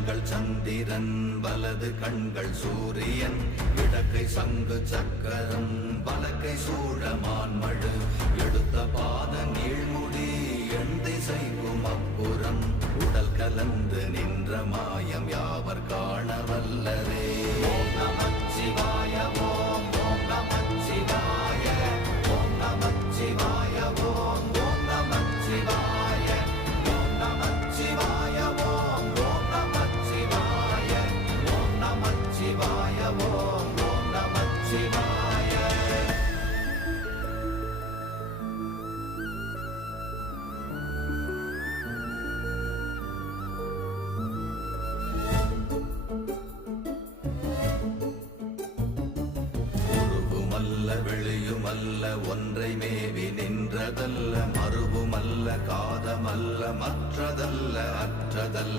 கண்கள் சந்திரன் வலது கண்கள் சூரியன் இடக்கை சங்கு சக்கரம் வலக்கை சூழமான்மழு எடுத்த பாத நீழ்முடி எண் திசைக்கும் அப்புறம் உடல் கலந்து நின்ற மாயம் யாவர் காண வல்லரே. ஓம் நமச்சிவாய ஓம் ஓம் நமச்சிவாய ஓம் நமச்சிவாய ஓம் ஓம் நமச்சிவாய ஓம் நமச்சிவாய ஓம் ஓம் நமச்சிவாய ஓம் நமச்சிவாய ஓம் ஓம் நமச்சிவாய. வெளியுமல்ல ஒன்றை மேவி நின்றதல்ல மறுவுமல்ல காதமல்ல மற்றதல்ல அற்றதல்ல